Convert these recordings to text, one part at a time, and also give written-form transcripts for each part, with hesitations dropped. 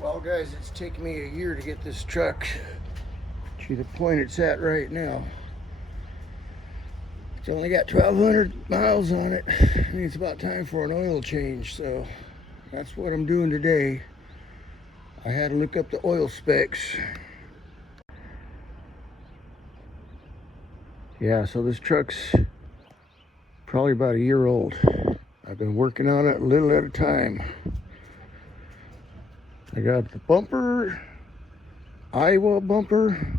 Well, guys, it's taken me a year to get this truck to the point it's at right now. It's only got 1,200 miles on it. I mean, it's about time for an oil change, so that's what I'm doing today. I had to look up the oil specs. Yeah, so this truck's probably about a year old. I've been working on it a little at a time. I got the bumper, Iowa bumper.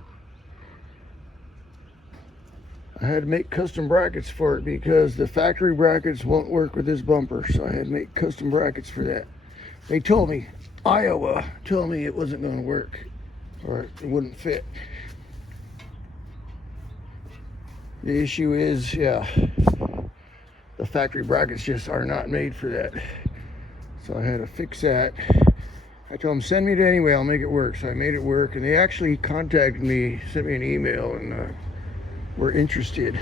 I had to make custom brackets for it because the factory brackets won't work with this bumper, so I had to make custom brackets for that. They told me, Iowa told me it wasn't going to work or it wouldn't fit. The issue is, yeah, the factory brackets just are not made for that. So I had to fix that. I told them, send me it anyway, I'll make it work. So I made it work, and they actually contacted me, sent me an email, and were interested.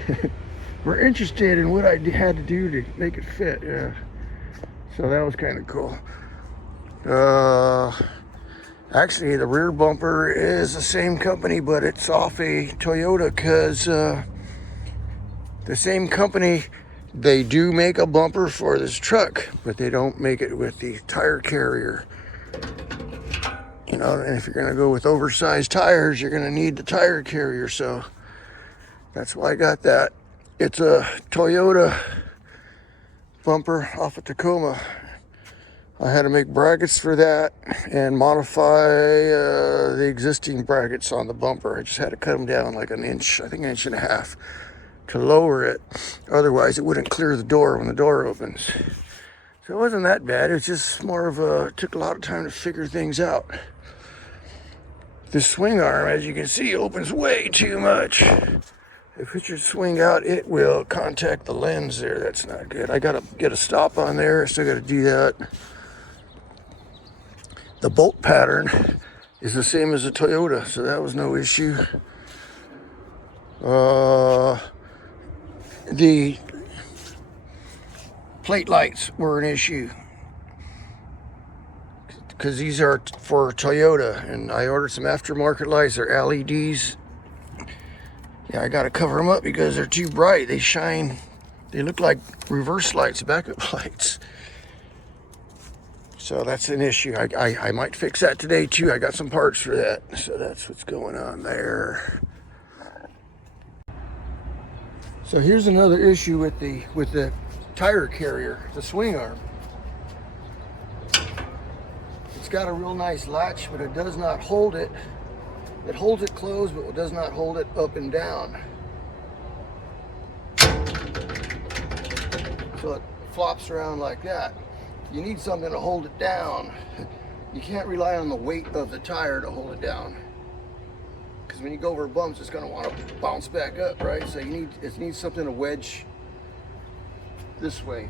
We're interested in what I had to do to make it fit, yeah. So that was kind of cool. Actually, the rear bumper is the same company, but it's off a Toyota, because the same company, they do make a bumper for this truck, but they don't make it with the tire carrier. You know, and if you're going to go with oversized tires, you're going to need the tire carrier, so that's why I got that. It's a Toyota bumper off of Tacoma. I had to make brackets for that and modify the existing brackets on the bumper. I just had to cut them down like an inch, I think an inch and a half, to lower it. Otherwise, it wouldn't clear the door when the door opens. So it wasn't that bad. It's just more of a, took a lot of time to figure things out. This swing arm, as you can see, opens way too much. If it should swing out, it will contact the lens there. That's not good. I gotta get a stop on there. I still gotta do that. The bolt pattern is the same as a Toyota, so that was no issue. The plate lights were an issue, because these are for Toyota, and I ordered some aftermarket lights. They're LEDs. Yeah, I gotta cover them up because they're too bright. They shine, they look like reverse lights, backup lights. So that's an issue. I might fix that today too. I got some parts for that. So that's what's going on there. So here's another issue with the tire carrier, the swing arm. It's got a real nice latch, but it does not hold it. It holds it closed, but it does not hold it up and down. So it flops around like that. You need something to hold it down. You can't rely on the weight of the tire to hold it down, because when you go over bumps, it's going to want to bounce back up, right? So it needs something to wedge this way.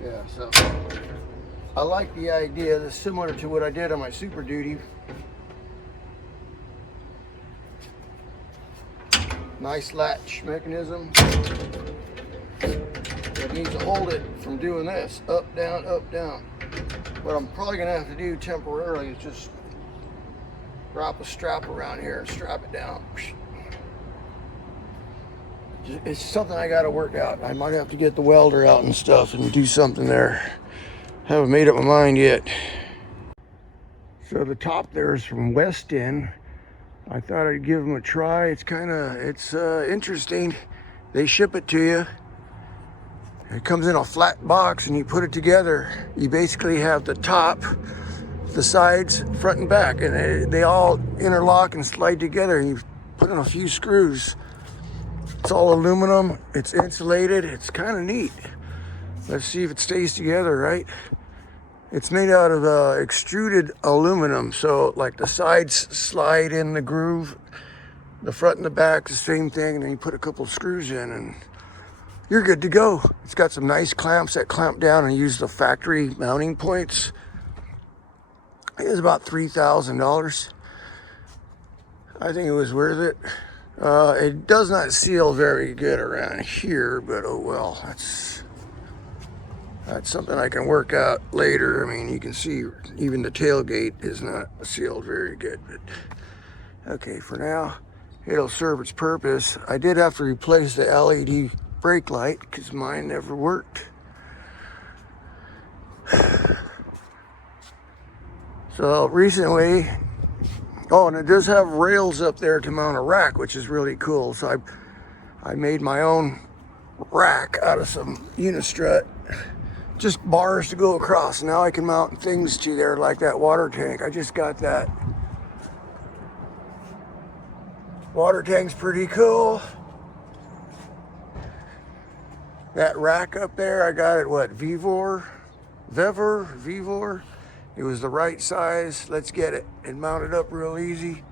Yeah, so I like the idea. That's similar to what I did on my Super Duty. Nice latch mechanism. It needs to hold it from doing this, up, down, up, down. What I'm probably gonna have to do temporarily is just wrap a strap around here and strap it down. It's something I gotta work out. I might have to get the welder out and stuff and do something there. Haven't made up my mind yet. So the top there is from Westin. I thought I'd give them a try. It's interesting. They ship it to you. It comes in a flat box and you put it together. You basically have the top, the sides, front and back, and they all interlock and slide together, and you put in a few screws. It's all aluminum, it's insulated, it's kind of neat. Let's see if it stays together, right? It's made out of extruded aluminum, so like the sides slide in the groove, the front and the back, the same thing, and then you put a couple of screws in and you're good to go. It's got some nice clamps that clamp down and use the factory mounting points. It was about $3,000. I think it was worth it. It does not seal very good around here, but oh well. That's something I can work out later. I mean, you can see even the tailgate is not sealed very good. But okay, for now, it'll serve its purpose. I did have to replace the LED brake light because mine never worked. So recently, oh, and it does have rails up there to mount a rack, which is really cool. So I made my own rack out of some unistrut, just bars to go across. Now I can mount things to there like that water tank. I just got that. Water tank's pretty cool. That rack up there, I got it, what, Vevor? It was the right size. Let's get it and mount it up real easy.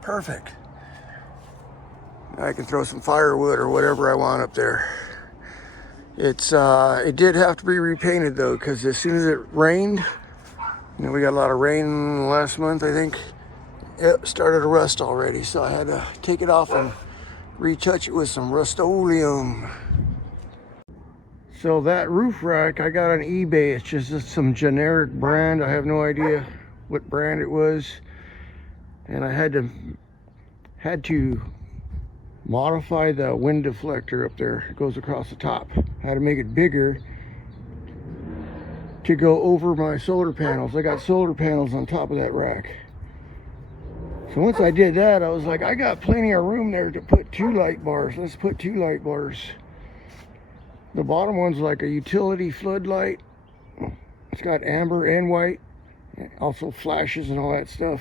Perfect. I can throw some firewood or whatever I want up there. It did have to be repainted though, because as soon as it rained, you know, we got a lot of rain last month, I think, it started to rust already. So I had to take it off and retouch it with some Rust-Oleum. So that roof rack I got on eBay. It's just some generic brand. I have no idea what brand it was, and I had to modify the wind deflector up there. It goes across the top. I had to make it bigger to go over my solar panels. I got solar panels on top of that rack. So once I did that, I was like, I got plenty of room there to put 2 light bars. Let's put 2 light bars. The bottom one's like a utility floodlight. It's got amber and white, also flashes and all that stuff.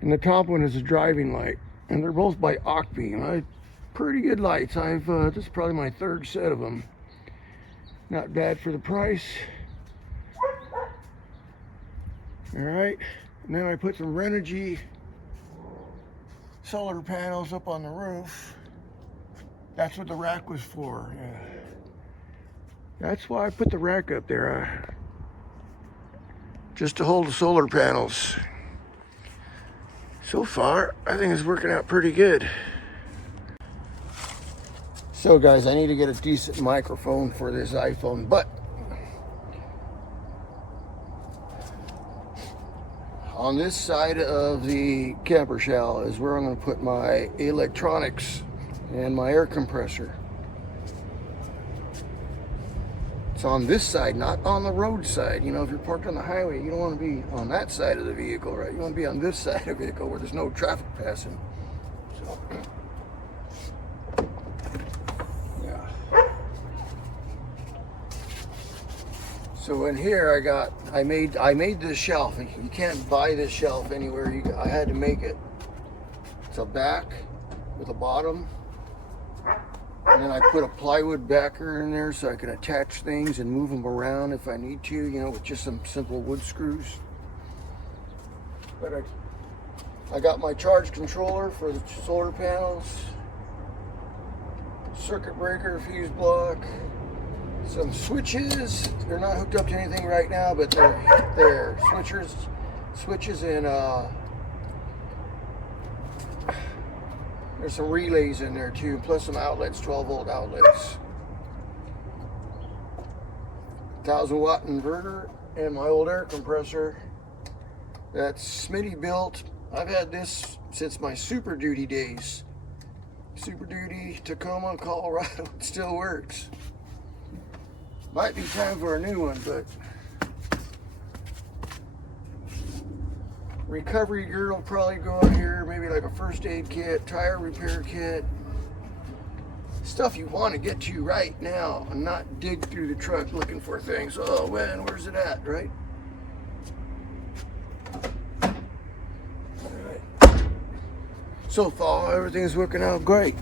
And the top one is a driving light, and they're both by Ocbeam. Pretty good lights. This is probably my 3rd set of them. Not bad for the price. All right, and then I put some Renogy solar panels up on the roof. That's what the rack was for. Yeah. That's why I put the rack up there, just to hold the solar panels. So far, I think it's working out pretty good. So guys, I need to get a decent microphone for this iPhone, but on this side of the camper shell is where I'm going to put my electronics and my air compressor. It's on this side, not on the road side. You know, if you're parked on the highway, you don't want to be on that side of the vehicle, right? You want to be on this side of the vehicle where there's no traffic passing. So, yeah. So in here I made this shelf. You can't buy this shelf anywhere. I had to make it. It's a back with a bottom. And then I put a plywood backer in there so I can attach things and move them around if I need to, you know, with just some simple wood screws. But I got my charge controller for the solar panels, circuit breaker, fuse block, some switches. They're not hooked up to anything right now, but they're there. Switches, and there's some relays in there too, plus some outlets, 12-volt outlets. 1,000-watt inverter, and my old air compressor. That's Smitty built. I've had this since my Super Duty days. Super Duty, Tacoma, Colorado. It still works. Might be time for a new one, but recovery gear will probably go in here, maybe like a first aid kit, tire repair kit, stuff you want to get to right now and not dig through the truck looking for things. Oh man, where's it at, right? All right. So far, everything's working out great.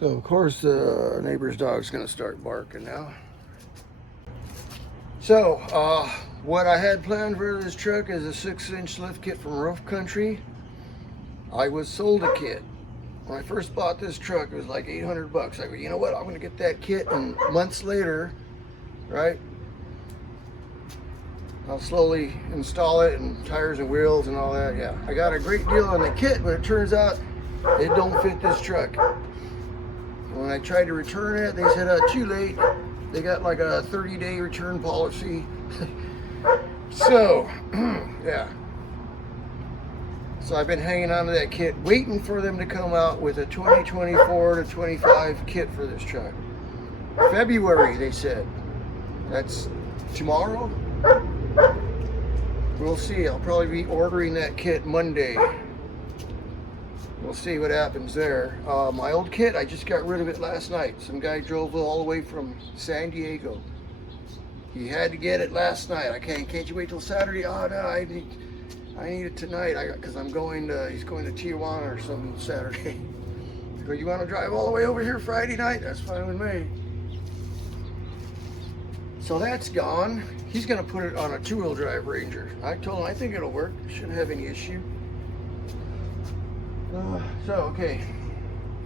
So of course the neighbor's dog's gonna start barking now. So, what I had planned for this truck is a 6-inch lift kit from Rough Country. I was sold a kit. When I first bought this truck, it was like 800 bucks. I go, you know what, I'm gonna get that kit, and months later, right, I'll slowly install it, and tires and wheels and all that. Yeah, I got a great deal on the kit, but it turns out it don't fit this truck. When I tried to return it, they said, too late. They got like a 30-day return policy. So, yeah. So I've been hanging on to that kit, waiting for them to come out with a 2024 to 25 kit for this truck. February, they said. That's tomorrow? We'll see. I'll probably be ordering that kit Monday. We'll see what happens there. My old kit, I just got rid of it last night. Some guy drove all the way from San Diego. He had to get it last night. Can't you wait till Saturday? Oh no, I need it tonight. Because he's going to Tijuana or something Saturday. So you want to drive all the way over here Friday night? That's fine with me. So that's gone. He's going to put it on a 2-wheel drive Ranger. I told him I think it'll work. Shouldn't have any issue. So, okay,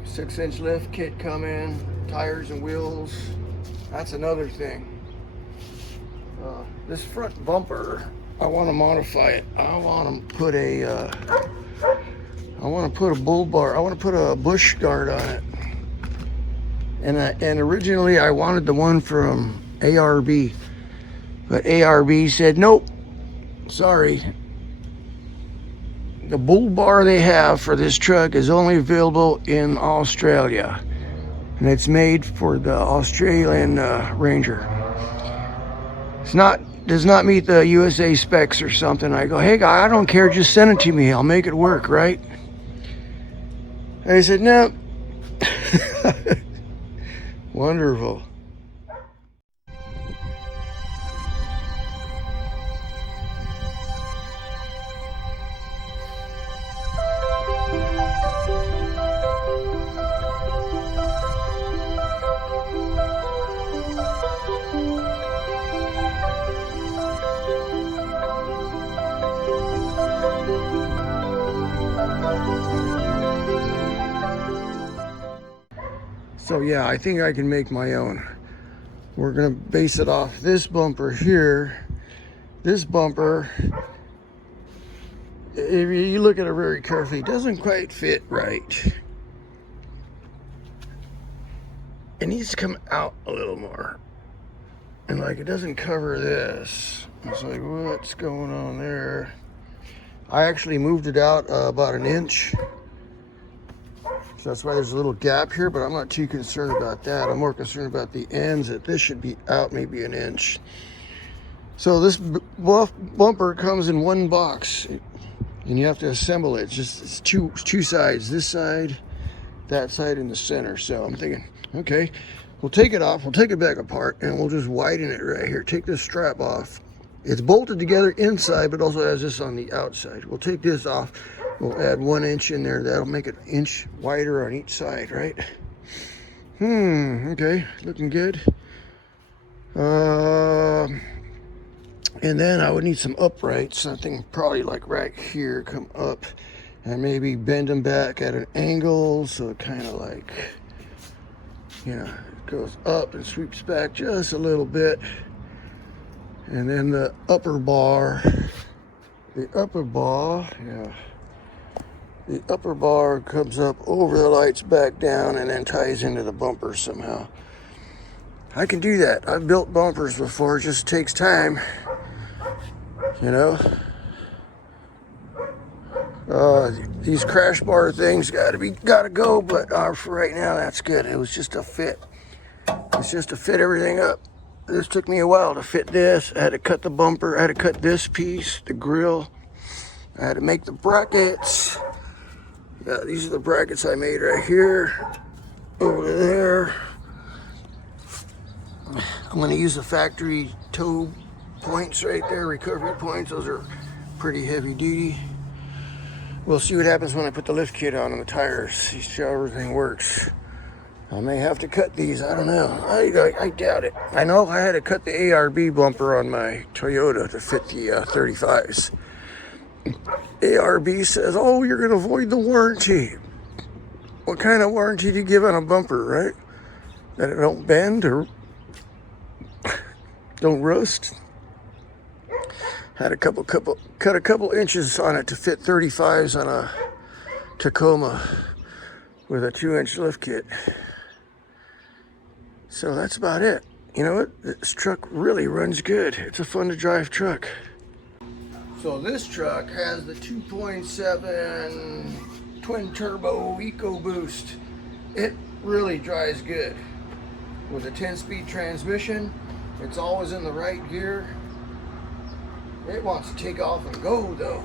6-inch lift kit coming, tires and wheels. That's another thing. This front bumper, I want to modify it. I want to put a bull bar. I want to put a bush guard on it. And originally I wanted the one from ARB, but ARB said nope. Sorry. The bull bar they have for this truck is only available in Australia, and it's made for the Australian Ranger. Does not meet the USA specs or something. I go, hey guy, I don't care, just send it to me, I'll make it work, right? And he said, no. Wonderful. So yeah, I think I can make my own. We're gonna base it off this bumper here. This bumper, if you look at it very carefully, it doesn't quite fit right. It needs to come out a little more. And like, it doesn't cover this. It's like, what's going on there? I actually moved it out about an inch. So that's why there's a little gap here, but I'm not too concerned about that. I'm more concerned about the ends, that this should be out maybe an inch. So this bumper comes in one box, and you have to assemble it. It's two sides, this side, that side, in the center. So I'm thinking, okay, we'll take it off, we'll take it back apart, and we'll just widen it right here. Take this strap off. It's bolted together inside, but also has this on the outside. We'll take this off. We'll add 1 inch in there. That'll make it an inch wider on each side, right? Okay, looking good. And then I would need some uprights, something probably like right here, come up, and maybe bend them back at an angle, so it kind of like, you know, it goes up and sweeps back just a little bit. And then the upper bar, yeah. The upper bar comes up over the lights, back down, and then ties into the bumper somehow. I can do that. I've built bumpers before. It just takes time, you know. These crash bar things gotta go, but for right now, that's good. It was just a fit. It's just to fit everything up. This took me a while to fit this. I had to cut the bumper. I had to cut this piece, the grill. I had to make the brackets. Yeah, these are the brackets I made right here, over there. I'm going to use the factory toe points right there, recovery points. Those are pretty heavy duty. We'll see what happens when I put the lift kit on the tires. See how everything works. I may have to cut these, I don't know. I doubt it. I know I had to cut the ARB bumper on my Toyota to fit the 35s. ARB says, oh, you're going to void the warranty. What kind of warranty do you give on a bumper, right? That it don't bend or don't rust? Had cut a couple inches on it to fit 35s on a Tacoma with a 2-inch lift kit. So that's about it. You know what? This truck really runs good. It's a fun to drive truck. So this truck has the 2.7 twin turbo EcoBoost. It really drives good. With a 10-speed transmission, it's always in the right gear. It wants to take off and go though.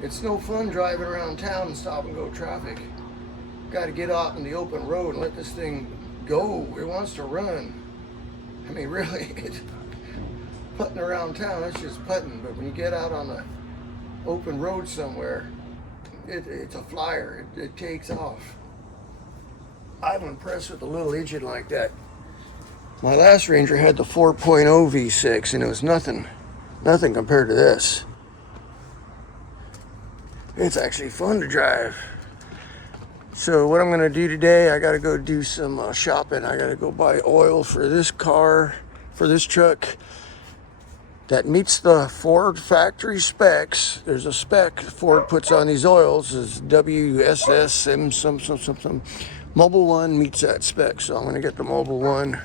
It's no fun driving around town in stop and go traffic. Got to get out in the open road and let this thing go. It wants to run. I mean, really, it's putting around town, it's just putting. But when you get out on the open road somewhere, it's a flyer. It takes off. I'm impressed with a little engine like that. My last Ranger had the 4.0 V6, and it was nothing compared to this. It's actually fun to drive. So what I'm gonna do today, I gotta go do some shopping. I gotta go buy oil for this car, for this truck that meets the Ford factory specs. There's a spec Ford puts on these oils, is WSS some. Mobil 1 meets that spec, so I'm gonna get the Mobil 1,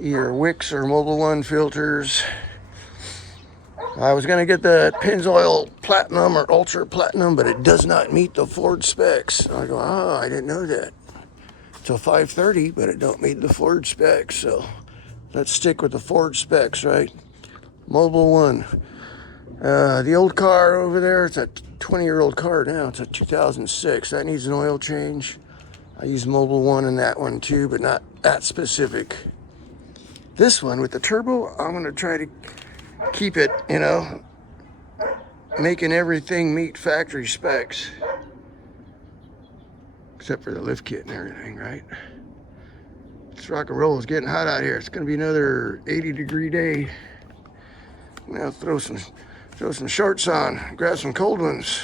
either Wix or Mobil 1 filters. I was going to get the Pennzoil Platinum or Ultra Platinum, but it does not meet the Ford specs. I go, oh, I didn't know that. It's a 530, but it don't meet the Ford specs, so let's stick with the Ford specs, right? Mobil 1. The old car over there, it's a 20-year-old car now. It's a 2006. That needs an oil change. I use Mobil 1 in that one too, but not that specific. This one with the turbo, I'm going to try to keep it, you know, making everything meet factory specs. Except for the lift kit and everything, right? It's rock and roll. It's getting hot out here. It's going to be another 80-degree day. Now throw some shorts on, grab some cold ones.